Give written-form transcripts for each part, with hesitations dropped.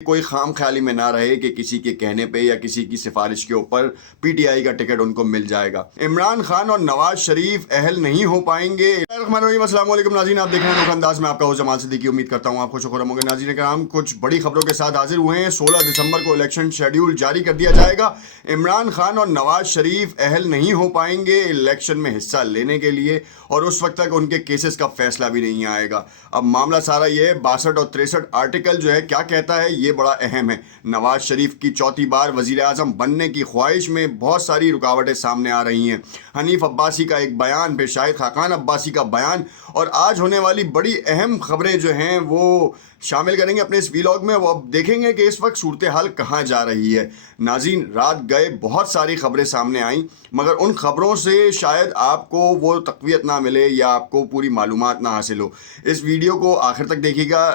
कोई खाम ख्याली में ना रहे कि किसी के कहने पे या किसी की सिफारिश के ऊपर पीटीआई का टिकट उनको मिल जाएगा। इमरान खान और नवाज शरीफ अहल नहीं हो पाएंगे। अस्सलाम वालेकुम नाज़रीन, आप देख रहे हैं अनोखा अंदाज में, आपका होस्ट जमाल सिद्दीकी। उम्मीद करता हूँ आप खुश खुर्रम होंगे। नाज़रीन कराम, कुछ बड़ी खबरों के साथ हाजिर हुए हैं। 16 दिसंबर को इलेक्शन शेड्यूल जारी कर दिया जाएगा। इमरान खान और नवाज शरीफ अहल नहीं हो पाएंगे इलेक्शन में हिस्सा लेने के लिए, और उस वक्त तक उनके केसेस का फैसला भी नहीं आएगा। अब मामला सारा ये है, 62 और 63 आर्टिकल जो है क्या कहता है, ये बड़ा अहम है। नवाज शरीफ की चौथी बार वजीर आज़म बनने की ख्वाहिश में बहुत सारी रुकावटें सामने आ रही हैं। हनीफ अब्बासी का एक बयान, फिर शाहिद खाकान अब्बासी का बयान, और आज होने वाली बड़ी अहम खबरें जो हैं वो शामिल करेंगे अपने इस वीलॉग में। वो अब देखेंगे कि इस वक्त सूरत हाल कहाँ जा रही है। नाज़रीन, रात गए बहुत सारी खबरें सामने आईं, मगर उन खबरों से शायद आपको वो तक़वियत ना मिले या आपको पूरी मालूमात ना हासिल हो। इस वीडियो को आखिर तक देखिएगा।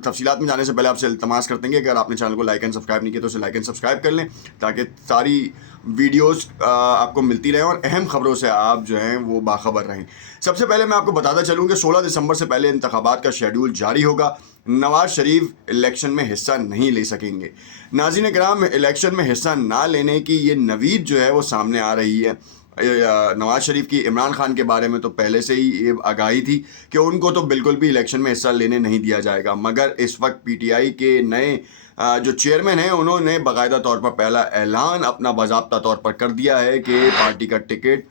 तफसीलात में जाने से पहले आपसे इल्तमास करते हैं कि अगर आपने चैनल को लाइक एंड सब्सक्राइब नहीं किया तो उसे लाइक एंड सब्सक्राइब कर लें, ताकि सारी वीडियोस आपको मिलती रहें और अहम खबरों से आप जो हैं वो बाखबर रहें। सबसे पहले मैं आपको बताता चलूँ कि 16 दिसंबर से पहले इंतखाबात का शेड्यूल जारी होगा। नवाज शरीफ इलेक्शन में हिस्सा नहीं ले सकेंगे। नाज़रीन कराम, इलेक्शन में हिस्सा ना लेने की ये नवीद जो है वो सामने आ रही है। नवाज शरीफ की इमरान खान के बारे में तो पहले से ही ये आगाही थी कि उनको तो बिल्कुल भी इलेक्शन में हिस्सा लेने नहीं दिया जाएगा, मगर इस वक्त पीटीआई के नए जो चेयरमैन हैं उन्होंने बाकायदा तौर पर पहला ऐलान अपना बाज़ाब्ता तौर पर कर दिया है कि पार्टी का टिकट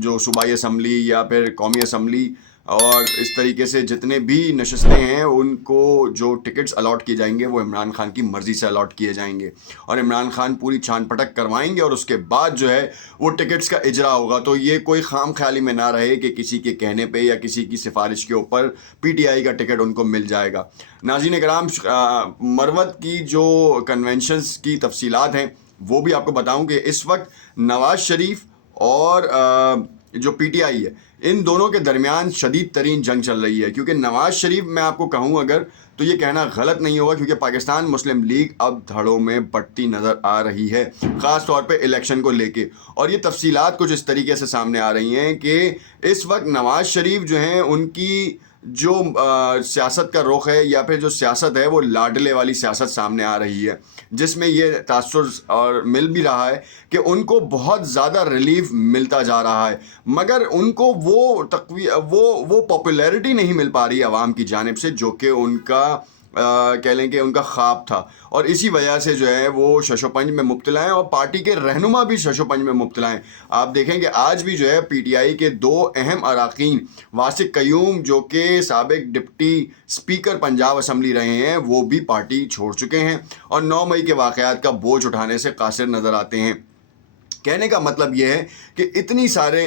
जो सूबाई असम्बली या फिर कौमी असम्बली और इस तरीके से जितने भी नशस्तें हैं उनको जो टिकट्स अलॉट किए जाएंगे वो इमरान खान की मर्ज़ी से अलॉट किए जाएंगे, और इमरान खान पूरी छान पटक करवाएंगे और उसके बाद जो है वो टिकट्स का इजरा होगा। तो ये कोई खाम ख्याली में ना रहे कि किसी के कहने पे या किसी की सिफारिश के ऊपर पीटीआई का टिकट उनको मिल जाएगा। नाज़रीन कराम, मरवत की जो कन्वेंशंस की तफसीलात हैं वो भी आपको बताऊँ कि इस वक्त नवाज शरीफ और जो पीटीआई है, इन दोनों के दरमियान शदीद तरीन जंग चल रही है। क्योंकि नवाज शरीफ, मैं आपको कहूँ अगर, तो ये कहना गलत नहीं होगा, क्योंकि पाकिस्तान मुस्लिम लीग अब धड़ों में बढ़ती नज़र आ रही है, ख़ास तौर पे इलेक्शन को लेके। और ये तफसीलात कुछ इस तरीके से सामने आ रही हैं कि इस वक्त नवाज शरीफ जो हैं उनकी जो सियासत का रुख है या फिर जो सियासत है वो लाडले वाली सियासत सामने आ रही है, जिसमें ये तासुर और मिल भी रहा है कि उनको बहुत ज़्यादा रिलीफ मिलता जा रहा है, मगर उनको वो पॉपुलैरिटी नहीं मिल पा रही आवाम की जानिब से, जो कि उनका कह लें कि उनका ख्वाब था। और इसी वजह से जो है वो शशोपंज में मुब्तला हैं, और पार्टी के रहनुमा भी शशोपंज में मुब्तला हैं। आप देखें कि आज भी जो है पीटीआई के दो अहम अराकीन, वासिक कयूम जो कि साबिक डिप्टी स्पीकर पंजाब असम्बली रहे हैं, वो भी पार्टी छोड़ चुके हैं और 9 मई के वाक़यात का बोझ उठाने से कासिर नज़र आते हैं। कहने का मतलब ये है कि इतनी सारे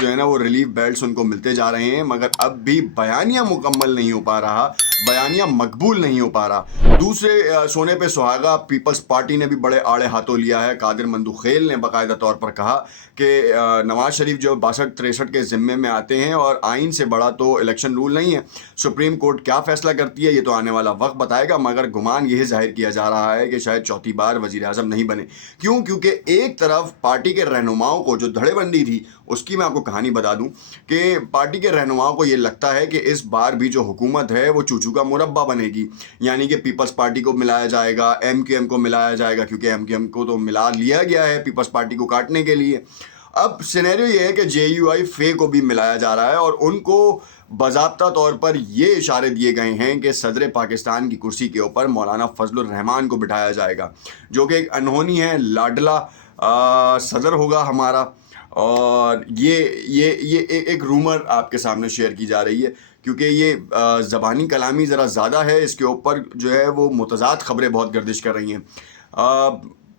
जो है ना वो रिलीफ बेल्ट्स उनको मिलते जा रहे हैं, मगर अब भी बयानिया मुकम्मल नहीं हो पा रहा, बयानिया मकबूल नहीं हो पा रहा। दूसरे सोने पे सुहागा पीपल्स पार्टी ने भी बड़े आड़े हाथों लिया है। कादिर मंदुखेल ने बाकायदा तौर पर कहा कि नवाज शरीफ जो 62-63 के ज़िम्मे में आते हैं और आइन से बड़ा तो इलेक्शन रूल नहीं है। सुप्रीम कोर्ट क्या फ़ैसला करती है ये तो आने वाला वक्त बताएगा, मगर गुमान यह जाहिर किया जा रहा है कि शायद चौथी बार वज़ीर आज़म नहीं बने। क्यों? क्योंकि एक तरफ पार्टी के रहनुमाओं को जो धड़ेबंदी थी उसकी मैं आपको कहानी बता दूं कि पार्टी के रहनुमाओं को ये लगता है कि इस बार भी जो हुकूमत है वो चूचू का मुरब्बा बनेगी, यानी कि पीपल्स पार्टी को मिलाया जाएगा, एमक्यूएम को मिलाया जाएगा, क्योंकि एमक्यूएम को तो मिला लिया गया है पीपल्स पार्टी को काटने के लिए। अब सिनेरियो ये है कि जेयूआई फे को भी मिलाया जा रहा है, और उनको बाज़ाब्ता तौर पर ये इशारे दिए गए हैं कि सदर पाकिस्तान की कुर्सी के ऊपर मौलाना फजलुर रहमान को बिठाया जाएगा, जो कि एक अनहोनी है, लाडला सदर होगा हमारा। और ये एक रूमर आपके सामने शेयर की जा रही है, क्योंकि ये ज़बानी कलामी ज़रा ज़्यादा है, इसके ऊपर जो है वो मुतज़ाद ख़बरें बहुत गर्दिश कर रही हैं।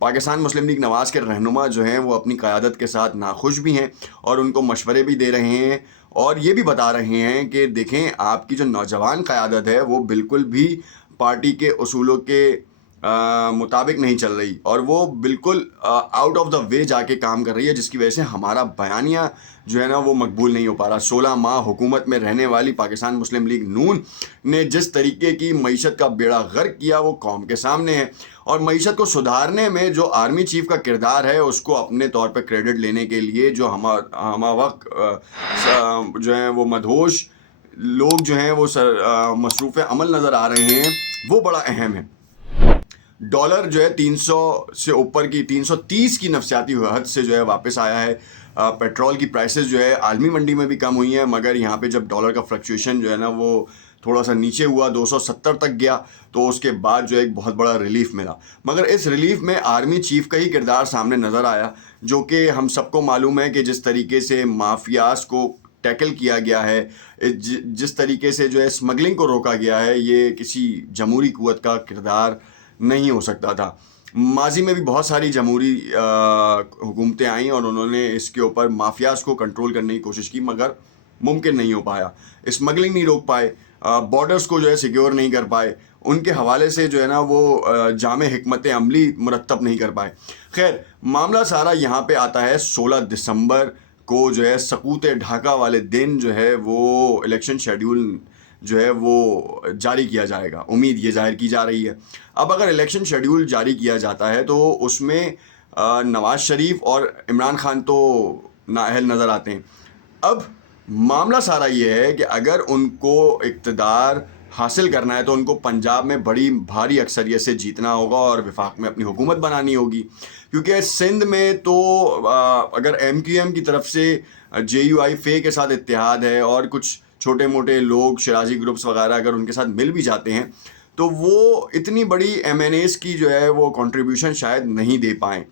पाकिस्तान मुस्लिम लीग नवाज़ के रहनुमा जो हैं वो अपनी क़यादत के साथ नाखुश भी हैं और उनको मशवरे भी दे रहे हैं, और ये भी बता रहे हैं कि देखें, आपकी जो नौजवान क़यादत है वो बिल्कुल भी पार्टी के उसूलों के मुताबिक नहीं चल रही, और वो बिल्कुल आउट ऑफ द वे जाके काम कर रही है, जिसकी वजह से हमारा बयानिया जो है ना वो मकबूल नहीं हो पा रहा। 16 माह हुकूमत में रहने वाली पाकिस्तान मुस्लिम लीग नून ने जिस तरीके की मईशत का बेड़ा गर्क किया वो कौम के सामने है, और मईशत को सुधारने में जो आर्मी चीफ का किरदार है उसको अपने तौर पर क्रेडिट लेने के लिए जो हम वक्त जो है वो मदहोश लोग जो हैं वो मसरूफ़ अमल नज़र आ रहे हैं, وہ بڑا اہم ہے. ڈالر جو ہے 300 سے اوپر کی 330 کی نفسیاتی حد سے جو ہے واپس آیا ہے. پیٹرول کی پرائسز جو ہے عالمی منڈی میں بھی کم ہوئی ہیں, مگر یہاں پہ جب ڈالر کا فلکچویشن جو ہے نا وہ تھوڑا سا نیچے ہوا 270 تک گیا, تو اس کے بعد جو ہے ایک بہت بڑا ریلیف ملا. مگر اس ریلیف میں آرمی چیف کا ہی کردار سامنے نظر آیا, جو کہ ہم سب کو معلوم ہے کہ جس طریقے سے مافیاز کو ٹیکل کیا گیا ہے, جس طریقے سے جو ہے اسمگلنگ کو روکا گیا ہے, یہ کسی جمہوری قوت کا کردار نہیں ہو سکتا تھا. ماضی میں بھی بہت ساری جمہوری حکومتیں آئیں اور انہوں نے اس کے اوپر مافیاز کو کنٹرول کرنے کی کوشش کی, مگر ممکن نہیں ہو پایا. اسمگلنگ نہیں روک پائے, بارڈرز کو جو ہے سیکیور نہیں کر پائے, ان کے حوالے سے جو ہے نا وہ جامع حکمت عملی مرتب نہیں کر پائے. خیر, معاملہ سارا یہاں پہ آتا ہے 16 دسمبر کو جو ہے سقوط ڈھاکہ والے دن جو ہے وہ الیکشن شیڈیول جو ہے وہ جاری کیا جائے گا. امید یہ ظاہر کی جا رہی ہے. اب اگر الیکشن شیڈیول جاری کیا جاتا ہے تو اس میں نواز شریف اور عمران خان تو نااہل نظر آتے ہیں. اب معاملہ سارا یہ ہے کہ اگر ان کو اقتدار حاصل کرنا ہے تو ان کو پنجاب میں بڑی بھاری اکثریت سے جیتنا ہوگا اور وفاق میں اپنی حکومت بنانی ہوگی, کیونکہ سندھ میں تو اگر ایم کیو ایم کی طرف سے جے یو آئی فے کے ساتھ اتحاد ہے اور کچھ چھوٹے موٹے لوگ شرازی گروپس وغیرہ اگر ان کے ساتھ مل بھی جاتے ہیں تو وہ اتنی بڑی ایم این ایز کی جو ہے وہ کنٹریبیوشن شاید نہیں دے پائیں,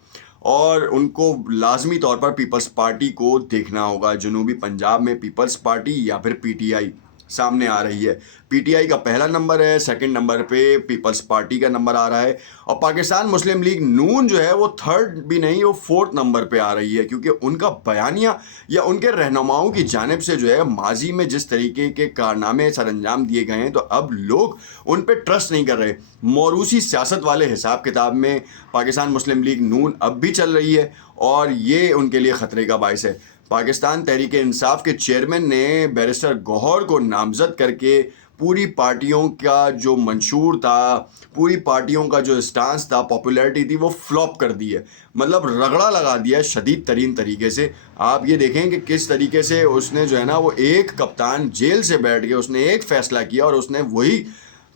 اور ان کو لازمی طور پر پیپلز پارٹی کو دیکھنا ہوگا. جنوبی پنجاب میں پیپلز پارٹی یا پھر پی ٹی آئی سامنے آ رہی ہے. پی ٹی آئی کا پہلا نمبر ہے, سیکنڈ نمبر پہ پیپلز پارٹی کا نمبر آ رہا ہے, اور پاکستان مسلم لیگ نون جو ہے وہ تھرڈ بھی نہیں, وہ فورتھ نمبر پہ آ رہی ہے, کیونکہ ان کا بیانیہ یا ان کے رہنماؤں کی جانب سے جو ہے ماضی میں جس طریقے کے کارنامے سر انجام دیے گئے ہیں تو اب لوگ ان پہ ٹرسٹ نہیں کر رہے. موروثی سیاست والے حساب کتاب میں پاکستان مسلم لیگ نون اب بھی چل رہی ہے, اور یہ ان کے لیے خطرے کا باعث ہے. پاکستان تحریک انصاف کے چیئرمین نے بیرسٹر گوہر کو نامزد کر کے پوری پارٹیوں کا جو منشور تھا, پوری پارٹیوں کا جو اسٹانس تھا, پاپولیرٹی تھی, وہ فلاپ کر دی ہے. مطلب رگڑا لگا دیا ہے شدید ترین طریقے سے. آپ یہ دیکھیں کہ کس طریقے سے اس نے جو ہے نا وہ ایک کپتان جیل سے بیٹھ کے اس نے ایک فیصلہ کیا اور اس نے وہی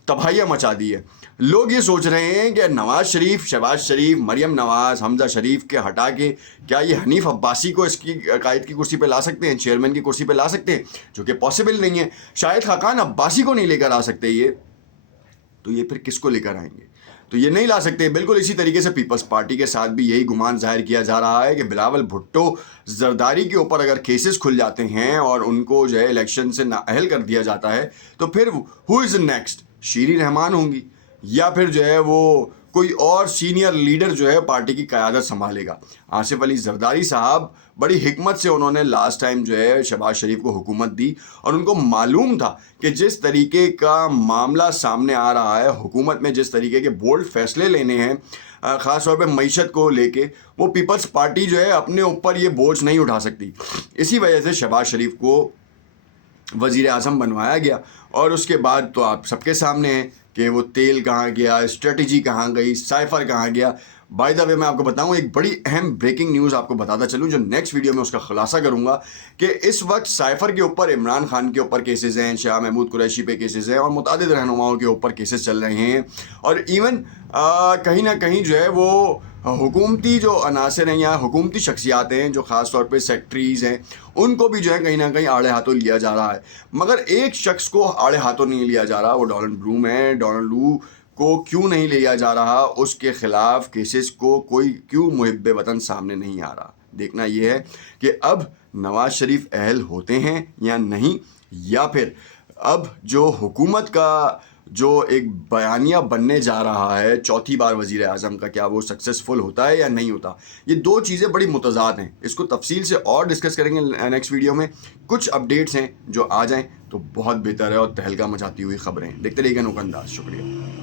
تباہیاں مچا دی ہے. لوگ یہ سوچ رہے ہیں کہ نواز شریف, شہباز شریف, مریم نواز, حمزہ شریف کے ہٹا کے کیا یہ حنیف عباسی کو اس کی قائد کی کرسی پہ لا سکتے ہیں, چیئرمین کی کرسی پہ لا سکتے ہیں, جو کہ پاسبل نہیں ہے. شاید خاقان عباسی کو نہیں لے کر آ سکتے یہ, تو یہ پھر کس کو لے کر آئیں گے؟ تو یہ نہیں لا سکتے. بالکل اسی طریقے سے پیپلز پارٹی کے ساتھ بھی یہی گمان ظاہر کیا جا رہا ہے کہ بلاول بھٹو زرداری کے اوپر اگر کیسز کھل جاتے ہیں اور ان کو جو ہے الیکشن سے نااہل کر دیا جاتا ہے تو پھر ہو از نیکسٹ؟ شیری رحمان ہوں گی, یا پھر جو ہے وہ کوئی اور سینئر لیڈر جو ہے پارٹی کی قیادت سنبھالے گا. آصف علی زرداری صاحب بڑی حکمت سے انہوں نے لاسٹ ٹائم جو ہے شہباز شریف کو حکومت دی, اور ان کو معلوم تھا کہ جس طریقے کا معاملہ سامنے آ رہا ہے, حکومت میں جس طریقے کے بولڈ فیصلے لینے ہیں خاص طور پہ معیشت کو لے کے, وہ پیپلز پارٹی جو ہے اپنے اوپر یہ بوجھ نہیں اٹھا سکتی. اسی وجہ سے شہباز شریف کو وزیر اعظم بنوایا گیا, اور اس کے بعد تو آپ سب کے سامنے ہیں کہ وہ تیل کہاں گیا, اسٹریٹجی کہاں گئی, سائفر کہاں گیا. بائی دا وے میں آپ کو بتاؤں ایک بڑی اہم بریکنگ نیوز آپ کو بتاتا چلوں, جو نیکسٹ ویڈیو میں اس کا خلاصہ کروں گا, کہ اس وقت سائفر کے اوپر عمران خان کے اوپر کیسز ہیں, شاہ محمود قریشی پہ کیسز ہیں, اور متعدد رہنماؤں کے اوپر کیسز چل رہے ہیں, اور ایون کہیں نہ کہیں جو ہے وہ حکومتی جو عناصر ہیں یا حکومتی شخصیات ہیں جو خاص طور پہ سیکٹریز ہیں, ان کو بھی جو ہے کہیں نہ کہیں آڑے ہاتھوں لیا جا رہا ہے. مگر ایک شخص کو آڑے ہاتھوں نہیں لیا جا رہا, وہ ڈونلڈ بلوم ہے. ڈونلڈ لو کو کیوں نہیں لیا جا رہا, اس کے خلاف کیسز کو کوئی کیوں محب وطن سامنے نہیں آ رہا؟ دیکھنا یہ ہے کہ اب نواز شریف اہل ہوتے ہیں یا نہیں, یا پھر اب جو حکومت کا جو ایک بیانیہ بننے جا رہا ہے چوتھی بار وزیر اعظم کا, کیا وہ سکسیسفل ہوتا ہے یا نہیں ہوتا. یہ دو چیزیں بڑی متضاد ہیں, اس کو تفصیل سے اور ڈسکس کریں گے نیکسٹ ویڈیو میں. کچھ اپڈیٹس ہیں جو آ جائیں تو بہت بہتر ہے, اور تہلکہ مچاتی ہوئی خبریں دیکھتے رہیے گا نوک انداز. شکریہ.